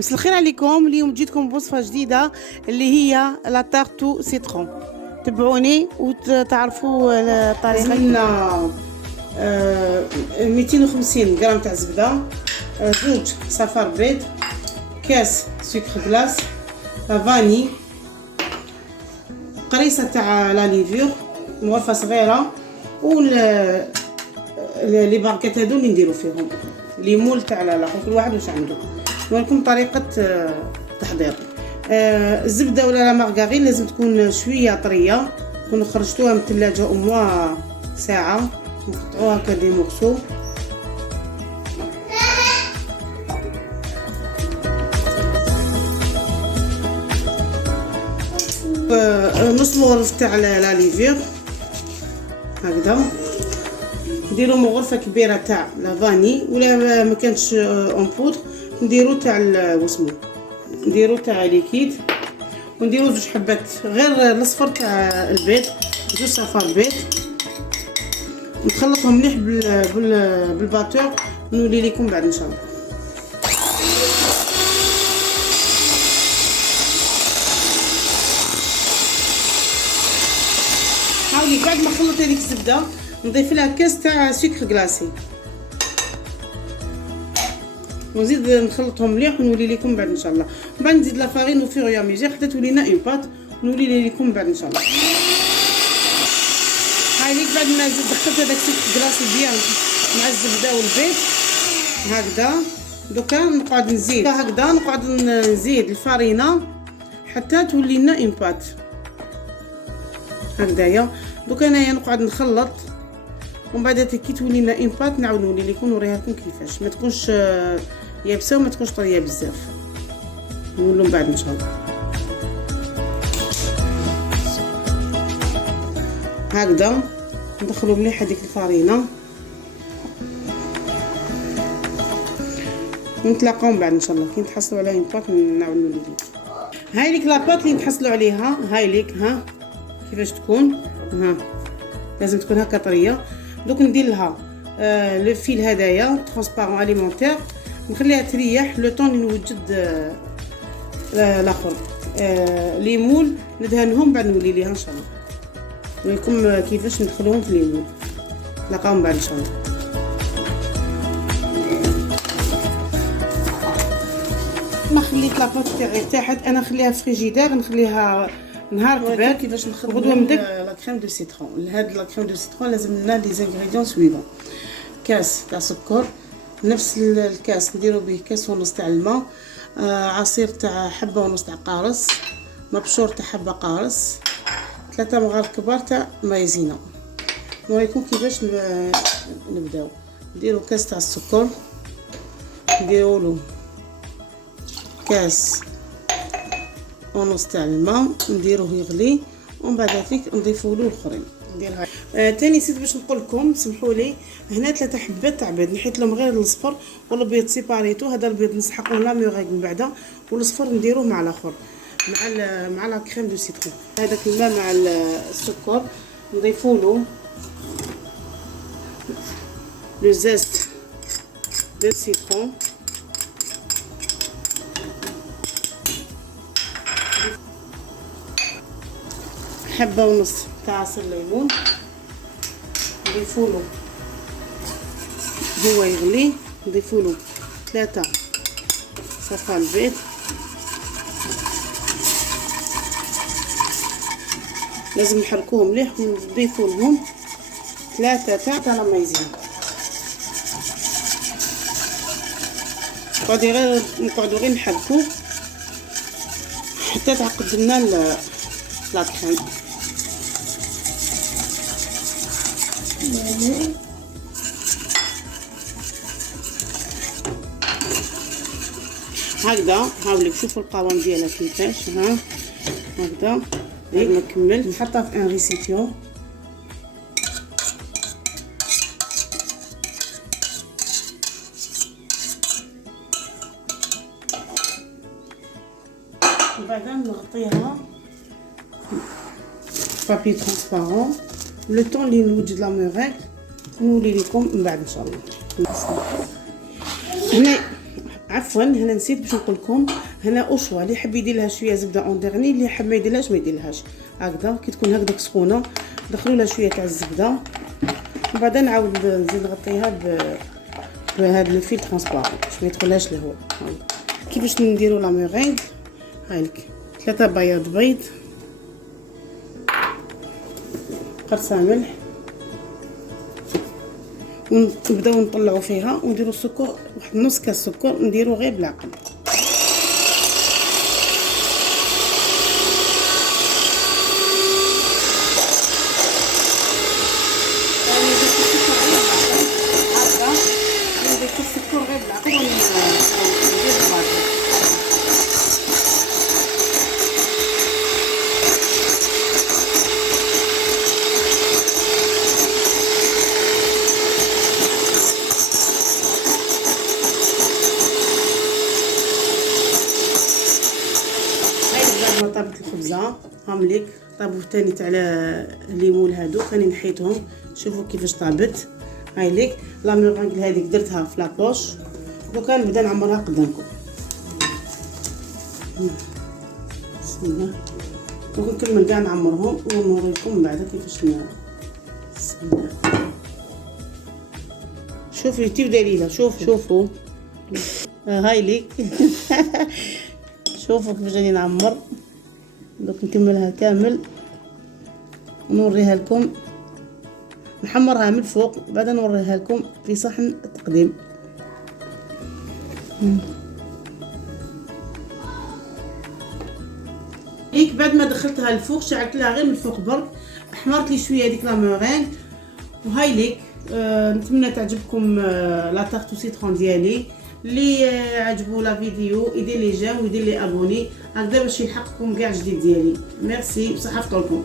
مساء الخير عليكم. اليوم جيتكم بوصفه جديده اللي هي لا تارتو سيترون. تبعوني وتعرفوا الطريقه. لازمنا 250 غرام تاع زبده، زوج صفار بيض، كاس سكر غلاس، فاني، قريصه تاع لا ليفور مغرفه صغيره، و لي باركات هادو اللي نديرو فيهم ليمول تاع لاخر، كل واحد واش عنده. نوريكم طريقه التحضير. الزبده ولا لا مارغرين لازم تكون شويه طريه، كون خرجتوها من الثلاجه او موا ساعه، نقطعوها هكا دي مورسو. نص مغرف تاع لا ليفور هكذا، نديرو مغرفه كبيره تاع لا فاني، ولا ما كانش اون بودر نديرو تاع واسمو، نديرو تاع ليكيد، ونديرو زوج حبات غير الاصفر تاع البيض، زوج صفار بيض، نخلطهم مليح بالباتور، نولي لكم بعد ان شاء الله. حاولي بعد ما خلطت هذيك الزبده نضيف لها كاس تاع سكر غلاسي، ونزيد نخلطهم مليح ونولي لكم بعد ان شاء الله. ومن بعد نزيد لا فارين وفيغ يا ميجي حتى تولينا اون بات، نولي لكم بعد ان شاء الله. هاي ليك بعد ما زدت دخلت هذاك السكر غلاسي بيان مع الزبده والبيض هكذا. دوكا نقعد نزيد هكذا، نقعد نزيد الفارينه حتى تولي لنا اون بات هكذايا. دوكا انايا نقعد نخلط، ومن بعد كي تولي لنا اون بات نعاود نولي لكم نوريها لكم كيفاش، ما تكونش يابسه وما تكونش طريه بزاف. نقول من بعد ان شاء الله. هكذا ندخلوا مليح هذيك الفارينه، ونتلاقاو بعد ان شاء الله كي نتحصلوا على اون بات نعاود نولي لكم. هاي ليك لاباط اللي نتحصلوا عليها، هاي ليك ها كيفاش تكون، ها لازم تكون هكا طريه. دوك ندير لها لو فيل هدايا ترونسبارون اليمونتير، نخليها تريح لو طون نوجد الاخر ليمون ندهنهم، بعد نولي ليها ان شاء الله نوريكم كيفاش ندخلوهم في ليمون. نلقاهم بعد ان شاء الله. ما خليت لاباط تاعي ارتاحت، انا نخليها في فريجيدير، نخليها نهار كبار. كيفاش نخدموا غدوه نضيف لا كريم دو سيترون. لهاد لا كريم دو سيترون لازم لنا لي زانغريديون سويفون: كاس تاع سكر، نفس الكاس نديرو به كاس ونص تاع الماء، عصير تاع حبه ونص تاع قارص، مبشور تاع حبه قارص، 3 مغارف كبار تاع مايزينا. نوريكم كيفاش نبداو. نديرو كاس تاع السكر، نديرو له كاس ونص تاع الماء، نديروه يغلي، ومن بعد ذلك نضيفوا له الاخرين. ندير هاي تاني نسيت باش نقول لكم، سمحوا لي، هنا 3 حبات تاع بيض، نحيت لهم غير الصفر والابيض سيباريتو. هذا البيض نسحقوه لا ميغيك من بعدا، والصفر نديروه مع الاخر مع لا كريم دو سيترون. هذاك الماء مع السكر نضيفوا له لو زيست دو سيترون، حبه ونص تاع عصير ليمون، نضيفوله هو يغلي، نضيفوله 3 صفار البيض، لازم نحركوهم مليح، ونضيفوا لهم 3 تاع لا مايزين. نقعدوا غير نحركو حتى تعقد لنا لا كريم. هكذا هاوليك شوفوا القوام ديالها كيفاش، ها هكذا. بعد ما كملت نحطها في ان ريسيبيون، وبعدها نغطيها بابي ترونسبارون لو طون اللي نوجد لا ميغيك، نولي لكم من بعد ان شاء الله. هنا عفوا هنا نسيت باش نقول لكم، هنا اوشوا اللي يحب يدير لها شويه زبده اون ديرني، اللي يحب ما يديرلهاش ما يديرلهاش. هكذا كي تكون هكذاك سخونه دخلوا لها شويه تاع الزبده، وبعدين نعاود نزيد نغطيها بهذا الفيل ترونسبارون باش ما يدخلهاش الهواء. كيفاش نديروا لا ميرينغ؟ هايلك 3 بياض بيض، قرصه ملح، ونبداو نطلعوا فيها ونديروا السكر، واحد نص كاس سكر نديروا غير بالعقل. طابت الخبزه هامليك، طابوا ثاني تاع الليمون هادو ثاني نحيتهم، شوفوا كيفاش طابت. هاي ليك لا ميرونغ هذيك درتها في لابوش، دوكا نبدا نعمرها قدامكم. بسم الله، ونكمل كاع نعمرهم ونوريكم من بعد كيفاش بسم الله. شوفي تبدا ليلى، شوفوا هاي ليك شوفوا كيفاش راني نعمر. دوك نكملها كامل ونوريها لكم، نحمرها من الفوق وبعدين نوريها لكم في صحن التقديم. هيك بعد ما دخلتها الفوق شعلت لها غير من الفوق برك، حمرت لي شويه هذيك لا مورينغ. وهاي ليك نتمنى تعجبكم لا تارت سيترون ديالي. اللي عجبو لا فيديو يدير لي جيم ويدير لي ابوني هكذا باش يلحقكم كاع جديد ديالي. ميرسي، بصحه فطوركم.